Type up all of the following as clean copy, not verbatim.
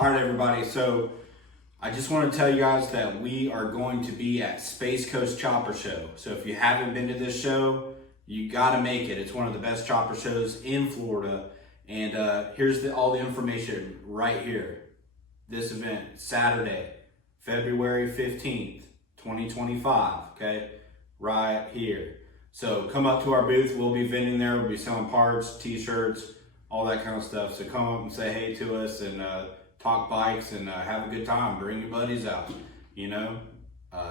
All right, everybody. So I just want to tell you guys that we are going to be at Space Coast Chopper Show. So if you haven't been to this show, you got to make it. It's one of the best chopper shows in Florida. And here's all the information right here. This event, Saturday, February 15th, 2025, okay? Right here. So come up to our booth. We'll be vending there. We'll be selling parts, t-shirts, all that kind of stuff. So come up and say hey to us and talk bikes and have a good time. Bring your buddies out, you know.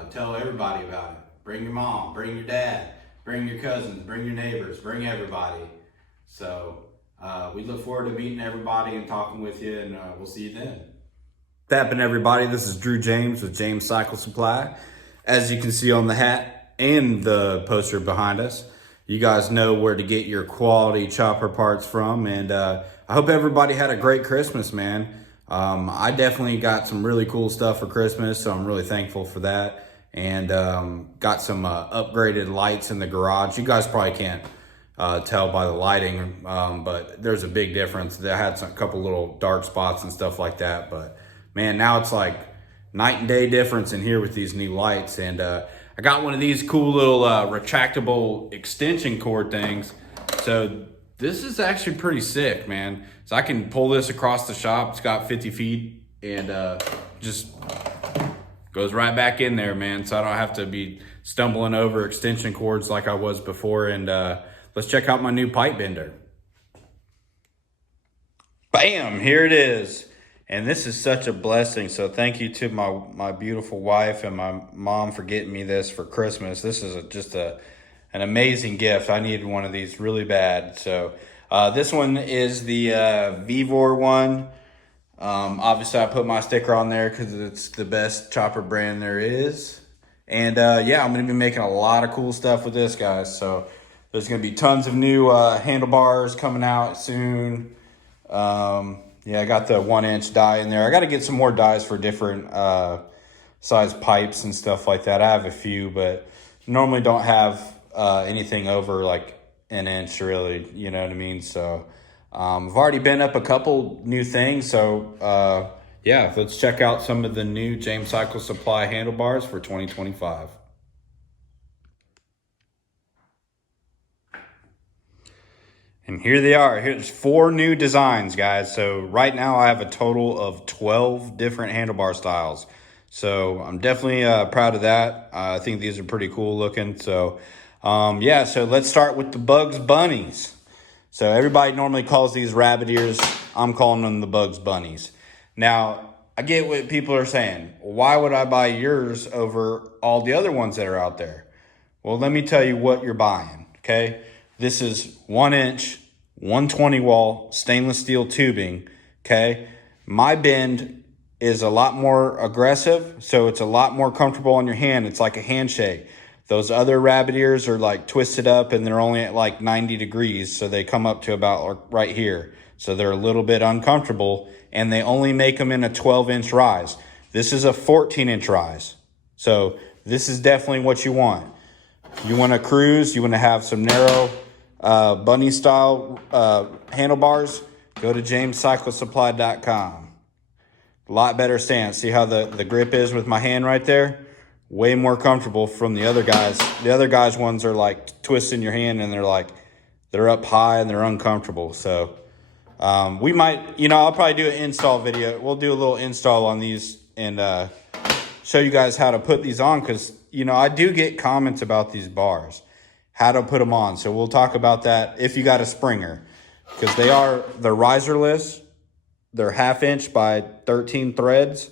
Tell everybody about it. Bring your mom, bring your dad, bring your cousins, bring your neighbors, bring everybody. So we look forward to meeting everybody and talking with you, and we'll see you then. What's happening, everybody? This is Drew James with James Cycle Supply. As you can see on the hat and the poster behind us, you guys know where to get your quality chopper parts from, and I hope everybody had a great Christmas, man. I definitely got some really cool stuff for Christmas, so I'm really thankful for that. And got some upgraded lights in the garage. You guys probably can't tell by the lighting, but there's a big difference. I had a couple little dark spots and stuff like that, but man, now it's like night and day difference in here with these new lights. And I got one of these cool little retractable extension cord things. So this is actually pretty sick, man. So I can pull this across the shop. It's got 50 feet and just goes right back in there, man. So I don't have to be stumbling over extension cords like I was before. And let's check out my new pipe bender. Bam, here it is. And this is such a blessing. So thank you to my beautiful wife and my mom for getting me this for Christmas. This is just an amazing gift. I needed one of these really bad. So this one is the Vevor one. Obviously I put my sticker on there because it's the best chopper brand there is. And yeah, I'm going to be making a lot of cool stuff with this, guys. So there's going to be tons of new handlebars coming out soon. Yeah, I got the 1-inch die in there. I got to get some more dies for different size pipes and stuff like that. I have a few, but normally don't have anything over like an inch really, you know what I mean? So I've already been up a couple new things. So yeah, let's check out some of the new James Cycle Supply handlebars for 2025. And here they are. Here's 4 new designs, guys. So right now I have a total of 12 different handlebar styles. So I'm definitely proud of that. I think these are pretty cool looking. So yeah, so let's start with the Bugs Bunnies. So everybody normally calls these rabbit ears. I'm calling them the Bugs Bunnies. Now, I get what people are saying. Why would I buy yours over all the other ones that are out there? Well, let me tell you what you're buying, okay? This is 1-inch, 120 wall stainless steel tubing, okay? My bend is a lot more aggressive, so it's a lot more comfortable on your hand. It's like a handshake. Those other rabbit ears are like twisted up and they're only at like 90 degrees, so they come up to about right here. So they're a little bit uncomfortable, and they only make them in a 12-inch rise. This is a 14-inch rise. So this is definitely what you want. You want to cruise, you want to have some narrow bunny style handlebars, go to JamesCycleSupply.com. A lot better stance. See how the grip is with my hand right there? Way more comfortable from the other guys. The other guys' ones are like twisting your hand and they're up high and they're uncomfortable. So we might, you know, I'll probably do an install video. We'll do a little install on these and show you guys how to put these on, because, you know, I do get comments about these bars, how to put them on. So we'll talk about that if you got a Springer, because they're riserless. They're 1/2 inch by 13 threads.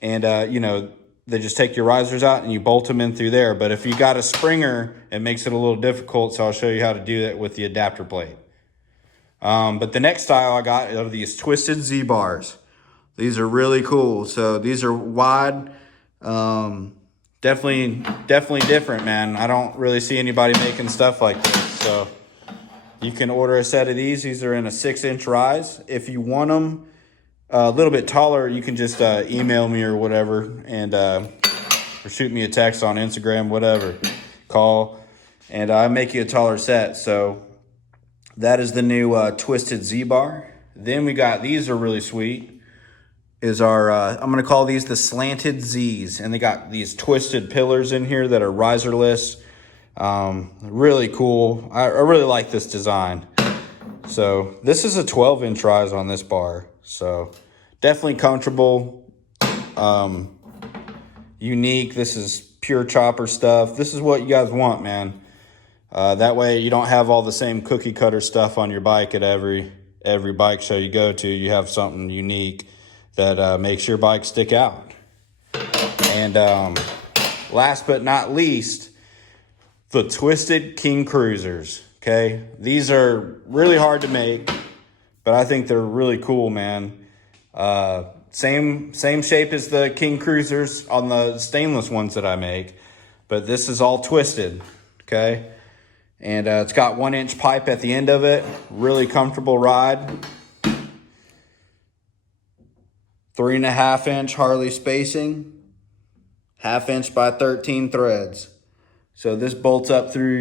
And, you know, they just take your risers out and you bolt them in through there. But if you got a Springer, it makes it a little difficult. So I'll show you how to do that with the adapter plate. But the next style I got are these twisted Z bars. These are really cool. So these are wide, definitely different, man. I don't really see anybody making stuff like this. So you can order a set of these. These are in a 6-inch rise. If you want them a little bit taller, you can just email me or whatever, and or shoot me a text on Instagram, whatever, call, and I make you a taller set. So that is the new twisted Z bar. Then we got, these are really sweet. is our, I'm going to call these the slanted Z's. And they got these twisted pillars in here that are riserless. Really cool. I really like this design. So this is a 12-inch rise on this bar. So definitely comfortable, unique. This is pure chopper stuff. This is what you guys want, man. That way you don't have all the same cookie cutter stuff on your bike at every bike show you go to. You have something unique that makes your bike stick out. And last but not least, the Twisted King Cruisers. Okay, these are really hard to make, but I think they're really cool, man. Same shape as the King Cruisers on the stainless ones that I make, but this is all twisted. Okay, and it's got 1-inch pipe at the end of it. Really comfortable ride. 3.5-inch Harley spacing, 1/2 inch by 13 threads. So this bolts up through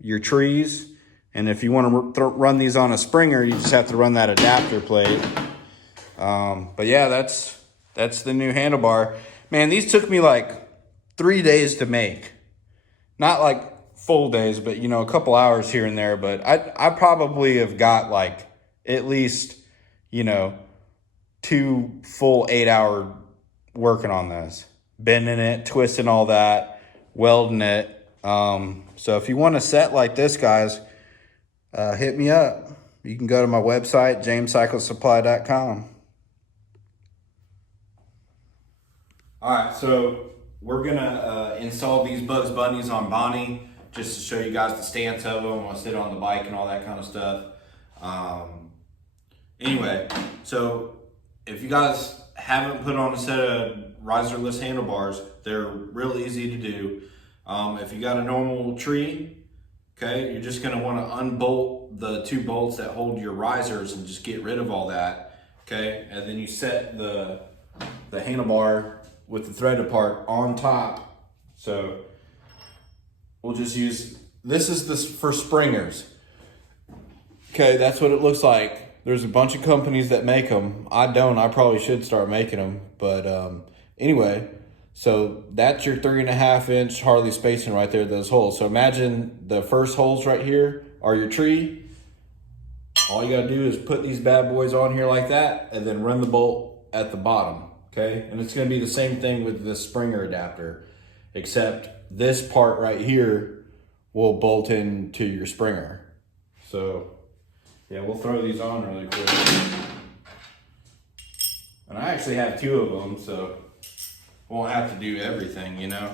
your trees, and if you want to run these on a Springer, you just have to run that adapter plate. But yeah, that's the new handlebar. Man, these took me like 3 days to make. Not like full days, but you know, a couple hours here and there. But I probably have got like at least, you know, 2 full 8-hour working on this. Bending it, twisting all that, welding it. So if you want a set like this, guys, hit me up. You can go to my website, JAMESCYCLESUPPLY.com. All right, so we're gonna install these Bugs Bunnies on Bonnie just to show you guys the stance of them. I'll sit on the bike and all that kind of stuff. Anyway, so if you guys haven't put on a set of riserless handlebars, they're real easy to do. If you got a normal tree, okay, you're just gonna wanna unbolt the 2 bolts that hold your risers and just get rid of all that, okay? And then you set the handlebar with the threaded part on top. So we'll just use, this is this for Springers. Okay, that's what it looks like. There's a bunch of companies that make them. I don't, I probably should start making them. But anyway, so that's your 3.5-inch Harley spacing right there, those holes. So imagine the first holes right here are your tree. All you gotta do is put these bad boys on here like that and then run the bolt at the bottom, okay? And it's gonna be the same thing with the Springer adapter, except this part right here will bolt into your Springer. So yeah, we'll throw these on really quick. And I actually have 2 of them, so won't have to do everything, you know?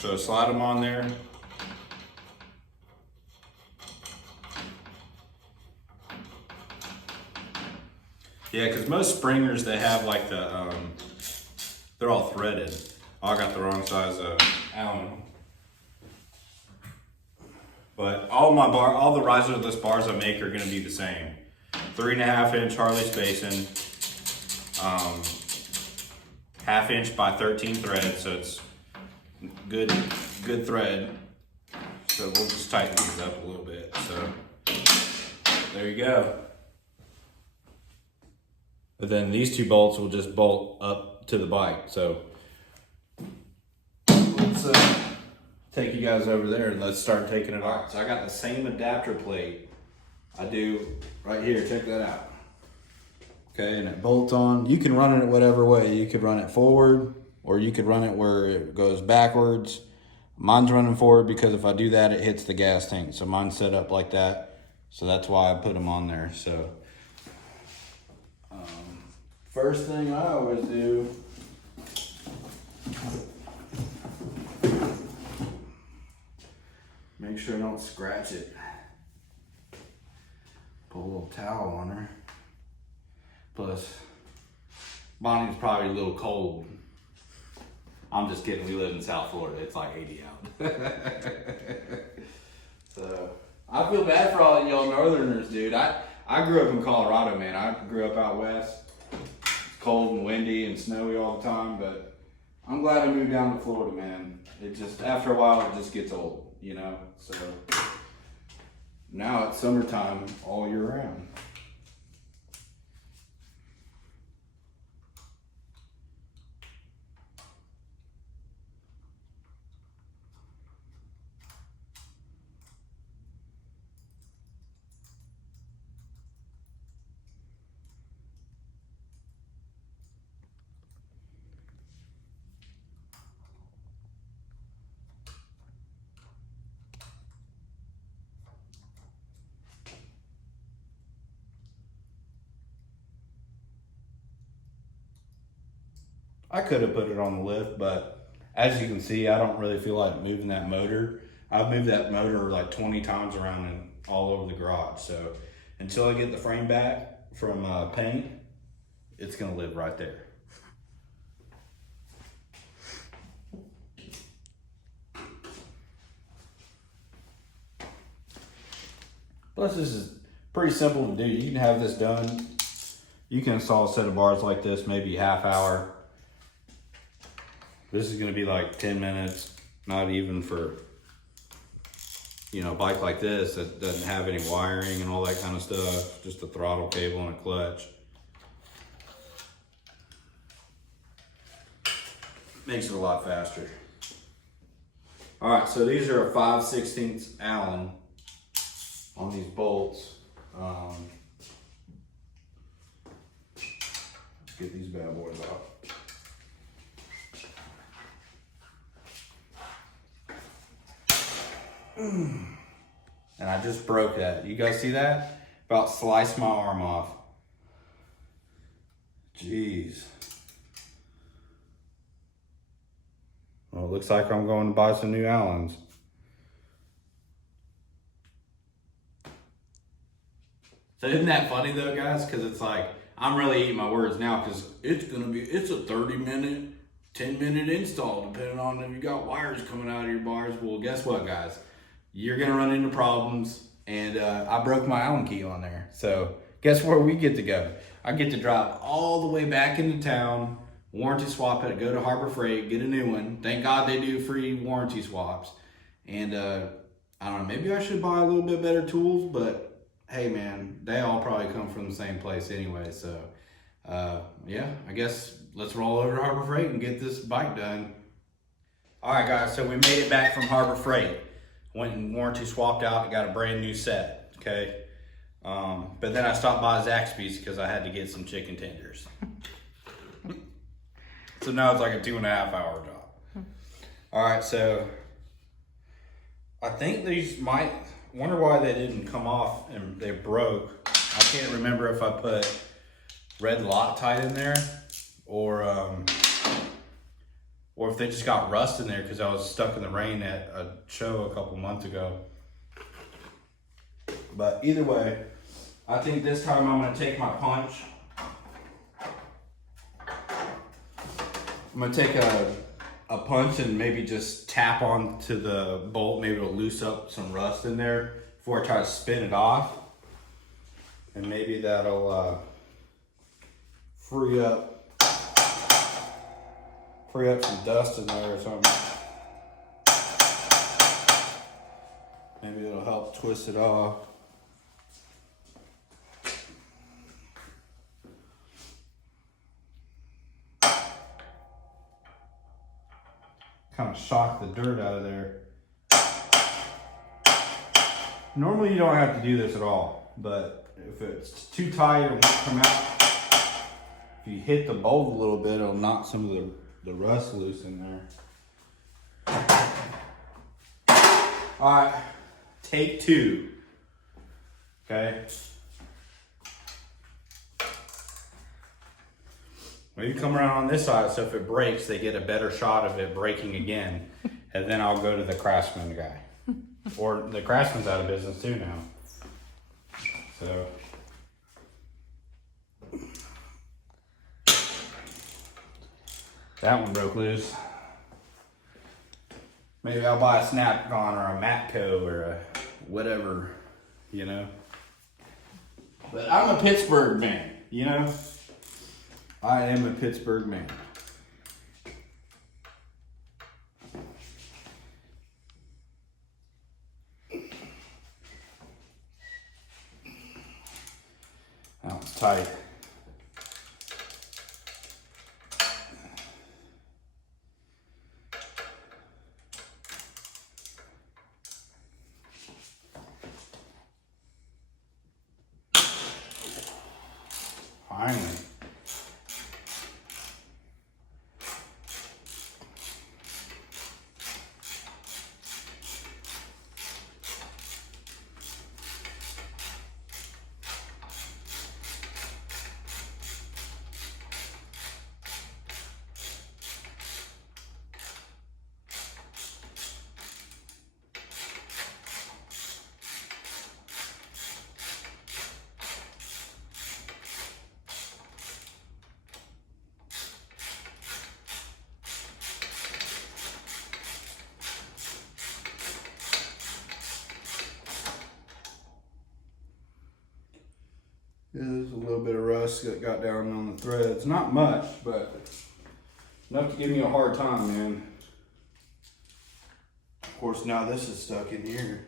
So slide them on there. Yeah, because most Springers, they have like the, they're all threaded. Oh, I got the wrong size Allen. But all the riserless bars I make are gonna be the same. 3.5-inch Harley spacing. 1/2 inch by 13 threads, so it's good thread. So we'll just tighten these up a little bit. So there you go. But then these 2 bolts will just bolt up to the bike. So let's take you guys over there and let's start taking it off. So I got the same adapter plate I do right here. Check that out. Okay, and it bolts on. You can run it whatever way. You could run it forward, or you could run it where it goes backwards. Mine's running forward because if I do that, it hits the gas tank. So mine's set up like that. So that's why I put them on there. So first thing I always do, make sure I don't scratch it. Put a little towel on her. Plus, Bonnie's probably a little cold. I'm just kidding, we live in South Florida. It's like 80 out. So, I feel bad for all y'all northerners, dude. I grew up in Colorado, man. I grew up out west. It's cold and windy and snowy all the time, but I'm glad I moved down to Florida, man. It just, after a while, it just gets old, you know? So, now it's summertime all year round. I could have put it on the lift, but as you can see, I don't really feel like moving that motor. I've moved that motor like 20 times around and all over the garage. So until I get the frame back from paint, it's gonna live right there. Plus, this is pretty simple to do. You can have this done. You can install a set of bars like this, maybe half hour. This is gonna be like 10 minutes, not even for, you know, a bike like this that doesn't have any wiring and all that kind of stuff. Just a throttle cable and a clutch. Makes it a lot faster. All right, so these are a 5/16 Allen on these bolts. Let's get these bad boys off. And I just broke that. You guys see that? About sliced my arm off. Jeez. Well, it looks like I'm going to buy some new Allens. So isn't that funny though, guys? Because it's like, I'm really eating my words now because it's a 30-minute, 10-minute install, depending on if you got wires coming out of your bars. Well, guess what, guys? You're gonna run into problems, and I broke my Allen key on there. So guess where we get to go? I get to drive all the way back into town, warranty swap it, go to Harbor Freight, get a new one. Thank God they do free warranty swaps. And I don't know, maybe I should buy a little bit better tools, but hey man, they all probably come from the same place anyway. So yeah, I guess let's roll over to Harbor Freight and get this bike done. All right guys, so we made it back from Harbor Freight. Went and warranty swapped out and got a brand new set, okay? But then I stopped by Zaxby's because I had to get some chicken tenders. So now it's like a 2.5 hour job. All right, so I think these might, wonder why they didn't come off and they broke. I can't remember if I put red Loctite in there or if they just got rust in there because I was stuck in the rain at a show a couple months ago. But either way, I think this time I'm gonna take my punch. I'm gonna take a punch and maybe just tap onto the bolt. Maybe it'll loose up some rust in there before I try to spin it off. And maybe that'll free up some dust in there or something. Maybe it'll help twist it off. Kind of shock the dirt out of there. Normally you don't have to do this at all, but if it's too tight or won't come out, if you hit the bolt a little bit, it'll knock some of the rust loose in there. All right, take two, okay? Maybe come around on this side so if it breaks, they get a better shot of it breaking again. And then I'll go to the Craftsman guy. Or the Craftsman's out of business too now. So. That one broke loose. Maybe I'll buy a Snap-on or a Matco or a whatever, you know. But I'm a Pittsburgh man, you know. I am a Pittsburgh man. That one's tight. Finally. There's a little bit of rust that got down on the threads. Not much, but enough to give me a hard time, man. Of course, now this is stuck in here.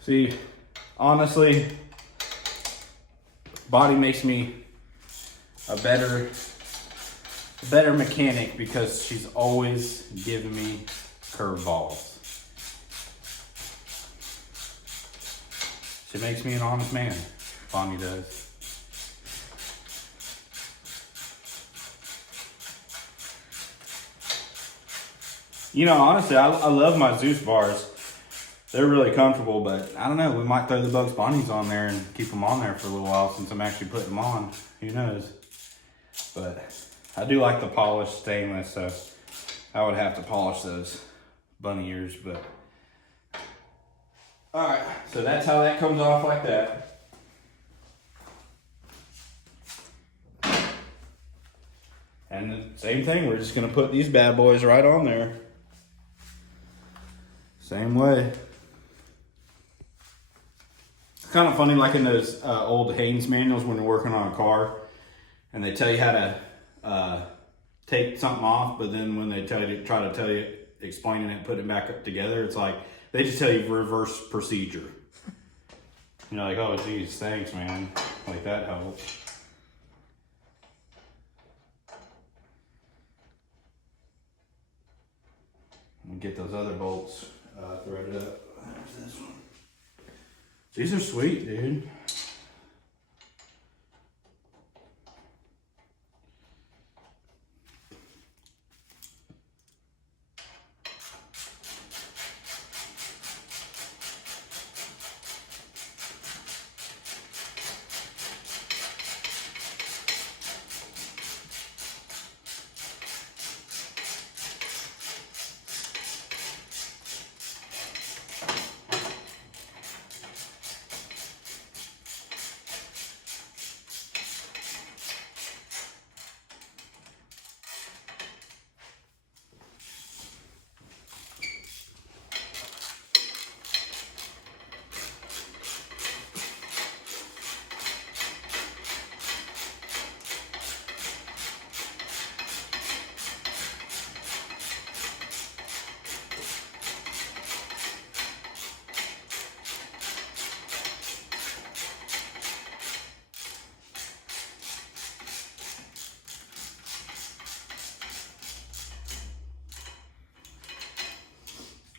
See, honestly, Bonnie makes me a better mechanic because she's always giving me curveballs. She makes me an honest man, Bonnie does. You know, honestly, I love my Zeus bars. They're really comfortable, but I don't know, we might throw the Bugs Bunnies on there and keep them on there for a little while since I'm actually putting them on. Who knows? But I do like the polished stainless, so I would have to polish those bunny ears, but. All right, so that's how that comes off like that. And the same thing, we're just gonna put these bad boys right on there. Same way. Kind of funny, like in those old Haynes manuals when you're working on a car and they tell you how to take something off, but then when they try to tell you, explaining it, putting it back up together, it's like they just tell you reverse procedure. You're like, oh geez, thanks man, like that helps. Let me get those other bolts threaded up. There's this one. These are sweet, dude.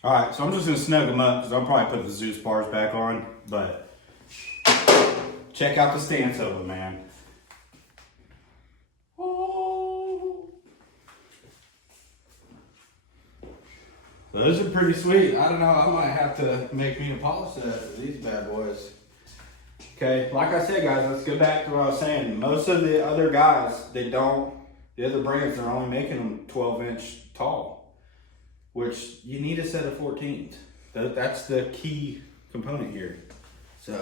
All right, so I'm just gonna snug them up because I'll probably put the Zeus bars back on, but check out the stance of them, man. Oh. Those are pretty sweet. I don't know, I might have to make me a polish set for these bad boys. Okay, like I said, guys, let's go back to what I was saying. Most of the other guys, the other brands are only making them 12-inch tall, which you need a set of 14s. That's the key component here. So,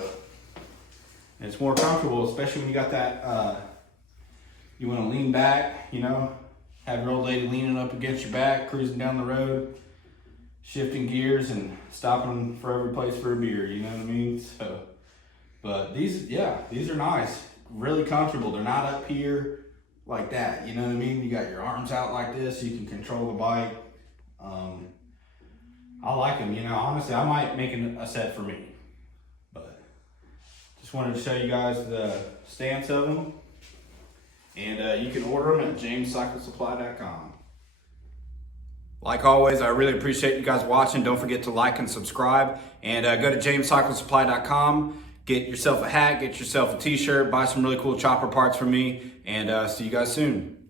and it's more comfortable, especially when you got that, you wanna lean back, you know, have your old lady leaning up against your back, cruising down the road, shifting gears and stopping for every place for a beer, you know what I mean? So, but these are nice, really comfortable. They're not up here like that, you know what I mean? You got your arms out like this, so you can control the bike. I like them, you know, honestly, I might make a set for me, but just wanted to show you guys the stance of them, and you can order them at JAMESCYCLESUPPLY.com. Like always, I really appreciate you guys watching. Don't forget to like and subscribe, and go to JAMESCYCLESUPPLY.com, get yourself a hat, get yourself a t-shirt, buy some really cool chopper parts from me, and see you guys soon.